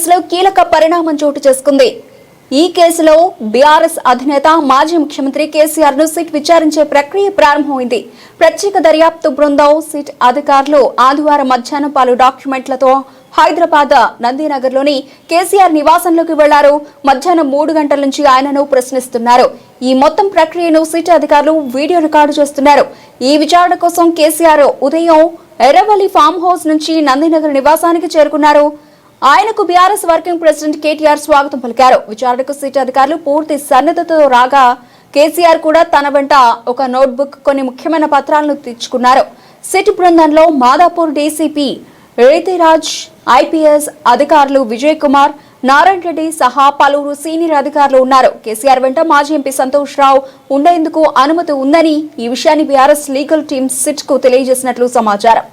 కేసులో కీలక పరిణామం చోటు చేసుకుంది. ఈ కేసులో బీఆర్ఎస్ అధినేత మాజీ ముఖ్యమంత్రి కేసీఆర్ ను సిట్ విచారించే ప్రక్రియ ప్రారంభమైంది. ప్రత్యేక దర్యాప్తు బృందం సిట్ అధికారులు ఆదివారం మధ్యాహ్నం పలు డాక్యుమెంట్లతో హైదరాబాద్ నందినగర్లోని కేసీఆర్ నివాసంలోకి వెళ్లారు. మధ్యాహ్నం 3 గంటల నుంచి ఆయనను ప్రశ్నిస్తున్నారు. ఈ మొత్తం ప్రక్రియను సిట్ అధికారులు వీడియో రికార్డు చేస్తున్నారు. ఈ విచారణ కోసం కేసీఆర్ ఉదయం ఎర్రవల్లి ఫామ్ హౌస్ నుంచి నందినగర్ నివాసానికి చేరుకున్నారు. ఆయనకు బీఆర్ఎస్ వర్కింగ్ ప్రెసిడెంట్ కేటీఆర్ స్వాగతం పలికారు. విచారణకు సిట్ అధికారులు పూర్తి సన్నద్ధతతో రాగా కేసీఆర్ కూడా తన వెంట ఒక నోట్బుక్, కొన్ని ముఖ్యమైన పత్రాలను తెచ్చుకున్నారు. సిట్ బృందంలో మాదాపూర్ డీసీపీ రీతిరాజ్, ఐపీఎస్ అధికారులు విజయ్ కుమార్, నారాయణ రెడ్డి సహా పలువురు సీనియర్ అధికారులు ఉన్నారు. కేసీఆర్ వెంట మాజీ ఎంపీ సంతోష్ రావు ఉండేందుకు అనుమతి ఉందని ఈ విషయాన్ని బీఆర్ఎస్ లీగల్ టీం సిట్ కు తెలియజేసినట్లు సమాచారం.